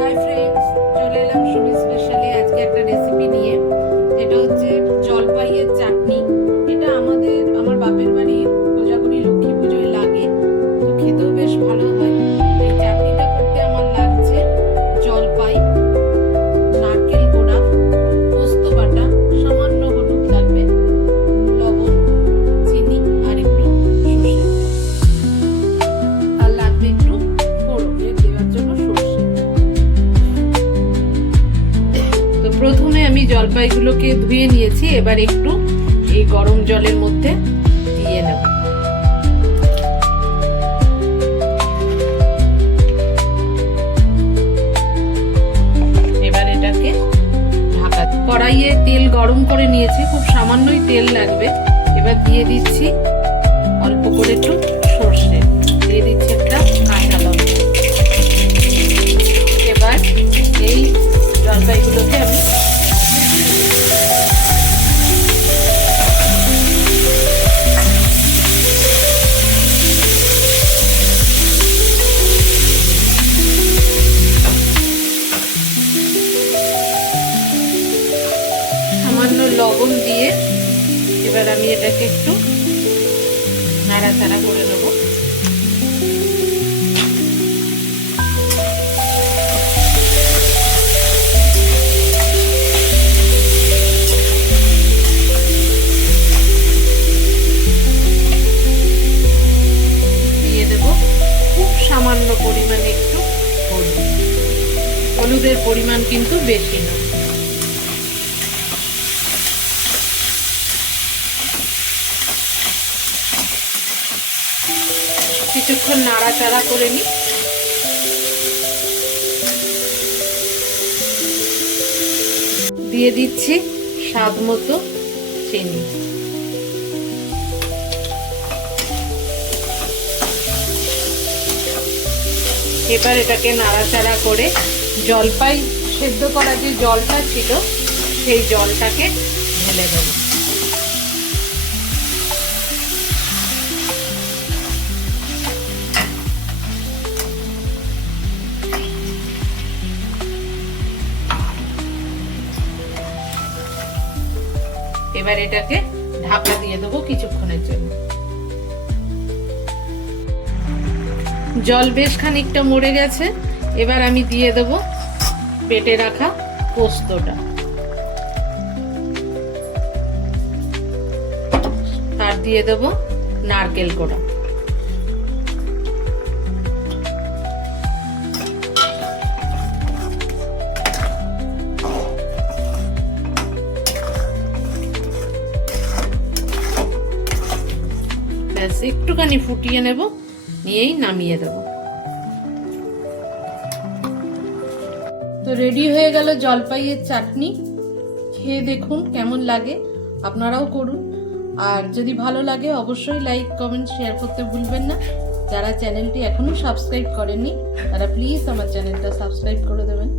Hi friends, চলে এলাম সুমি স্পেশালে আজকে একটা রেসিপি নিয়ে। এটা হচ্ছে জলপাইয়ের চাটনি। এটা আমার বাপের বাড়ির কোজাগরি লক্ষ্মী পুজোয় লাগে, তো খেতেও বেশ ভালো হয়। এই চাটনিটা করতে আমার লাগছে জলপাই, নারকেল কোড়া, পোস্ত বাটা, সামান্য হলুদ লাগবে, লবণ, চিনি আর একটু সরষে, আর লাগবে একটু ফোড়নে দেওয়ার জন্য সরষে। তো প্রথমে আমি জলপাইগুলোকে ধুয়ে নিয়েছি, এবার একটু এই গরম জলের মধ্যে দিয়ে নেব। এবার এটাকে ঢাকা, কড়াইয়ে তেল গরম করে নিয়েছি, খুব সামান্যই তেল লাগবে। এবার দিয়ে দিচ্ছি অল্প করে একটু সরষে, দিয়ে দিচ্ছি একটা কাঁচা লঙ্কা। এবার এই জলপাইগুলোকে আমি সামান্য লবণ দিয়ে এবার আমি এটাকে একটু নাড়াচাড়া করে নেব। দিয়ে দেব খুব সামান্য পরিমাণে একটু হলুদ। হলুদের পরিমাণ কিন্তু বেশি না। কিছুক্ষণ নাড়াচাড়া করে নিই। দিয়ে দিচ্ছি স্বাদ মতো চিনি। এবার এটাকে নাড়াচাড়া করে জলপাই সেদ্ধ করা যে জলটা ছিল সেই জলটাকে ঢেলে দেব। এবার এটাকে ঢাকা দিয়ে দেবো কিছুক্ষণের জন্য। জল বেশ খানিকটা মরে গেছে, এবার আমি দিয়ে দেব বেটে রাখা পোস্তটা, আর দিয়ে দেব নারকেল কোড়া। একটুখানি ফুটিয়ে নেব, নিয়েই নামিয়ে দেব। তো রেডি হয়ে গেল জলপাইয়ের চাটনি। খেয়ে দেখুন কেমন লাগে, আপনারাও করুন। আর যদি ভালো লাগে অবশ্যই লাইক, কমেন্ট, শেয়ার করতে ভুলবেন না। যারা চ্যানেলটি এখনো সাবস্ক্রাইব করেননি তারা প্লিজ আমার চ্যানেলটা সাবস্ক্রাইব করে দেবেন।